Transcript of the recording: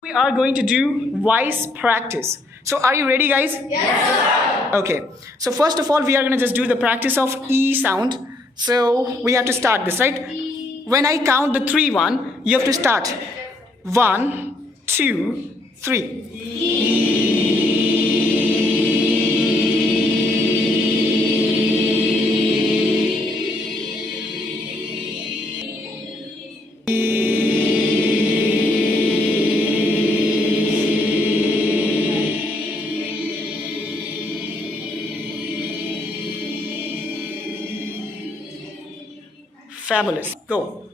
We are going to do voice practice. So are you ready, guys? Yes. Okay. So first of all, we are going to just do the practice of E sound. So we have to start this, right? When I count the 3-1, you have to start. 1, 2, 3. Fabulous. Go.